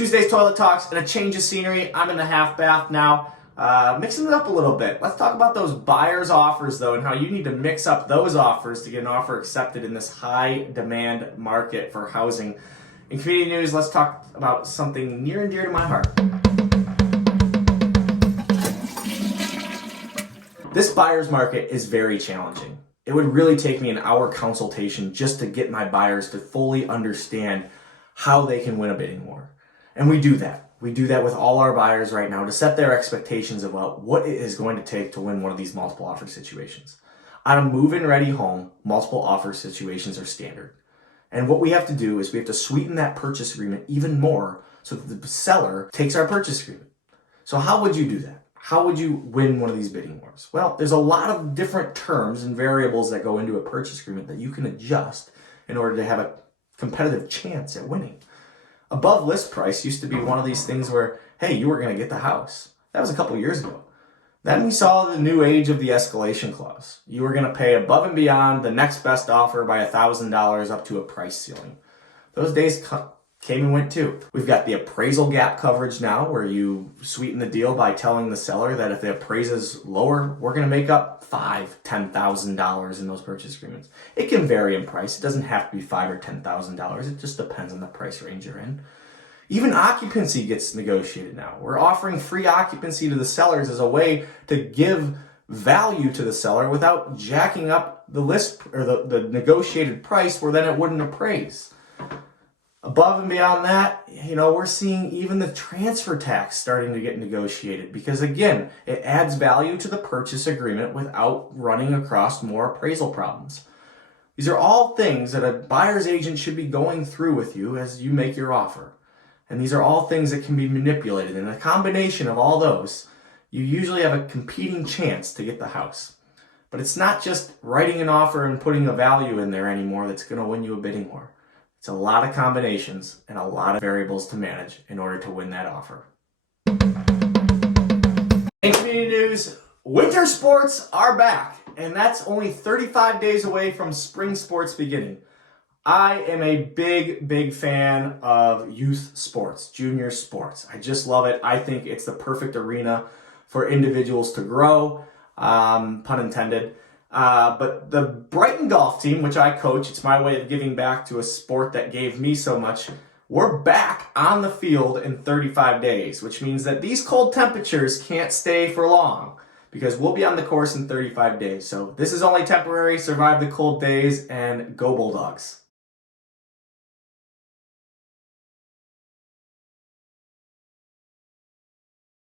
Tuesday's Toilet Talks and a change of scenery. I'm in the half bath now, mixing it up a little bit. Let's talk about those buyer's offers though, and how you need to mix up those offers to get an offer accepted in this high demand market for housing. In community news, let's talk about something near and dear to my heart. This buyer's market is very challenging. It would really take me an hour consultation just to get my buyers to fully understand how they can win a bidding war. And we do that. We do that with all our buyers right now to set their expectations about what it is going to take to win one of these multiple offer situations. On a move-in ready home, multiple offer situations are standard. And what we have to do is we have to sweeten that purchase agreement even more so that the seller takes our purchase agreement. So how would you do that? How would you win one of these bidding wars? Well, there's a lot of different terms and variables that go into a purchase agreement that you can adjust in order to have a competitive chance at winning. Above list price used to be one of these things where, hey, you were going to get the house. That was a couple years ago. Then we saw the new age of the escalation clause. You were going to pay above and beyond the next best offer by $1,000 up to a price ceiling. Those days came and went too. We've got the appraisal gap coverage now where you sweeten the deal by telling the seller that if the appraisal is lower, we're going to make up $5,000, $10,000 in those purchase agreements. It can vary in price. It doesn't have to be $5,000 or $10,000. It just depends on the price range you're in. Even occupancy gets negotiated now. We're offering free occupancy to the sellers as a way to give value to the seller without jacking up the list or the negotiated price where then it wouldn't appraise. Above and beyond that, we're seeing even the transfer tax starting to get negotiated because, again, it adds value to the purchase agreement without running across more appraisal problems. These are all things that a buyer's agent should be going through with you as you make your offer. And these are all things that can be manipulated. And a combination of all those, you usually have a competing chance to get the house. But it's not just writing an offer and putting a value in there anymore that's going to win you a bidding war. It's a lot of combinations and a lot of variables to manage in order to win that offer. In community news, winter sports are back, and that's only 35 days away from spring sports beginning. I am a big fan of youth sports, junior sports. I just love it. I think it's the perfect arena for individuals to grow, pun intended. But the Brighton golf team, which I coach, it's my way of giving back to a sport that gave me so much. We're back on the field in 35 days, which means that these cold temperatures can't stay for long because we'll be on the course in 35 days. So this is only temporary. Survive the cold days and go Bulldogs.